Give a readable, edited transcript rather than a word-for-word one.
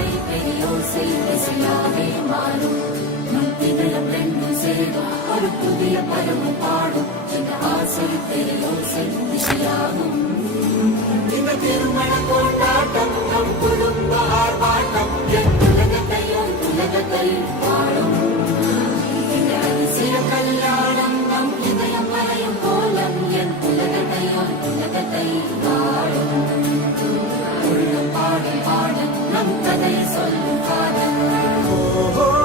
ஆசை பெரியோசை இசையாவே மாறும் நம் இதயம் ரெண்டும் சேரும் ஒரு புதிய பருவம் பாடும் இந்த ஆசை பெரியோசை இசையாகும் இந்த திருமண கொண்டாட்டம் நம் குடும்ப ஆர்ப்பாட்டம் என் உலகத்தை பாடும் இந்த அதிசய கல்யாணம் நம் இதயம் வரையும் கோலம் என் உலகத்தை பாடும் உள்ள பாடல் பாடல் நம் கதை சொல்லும் காதல்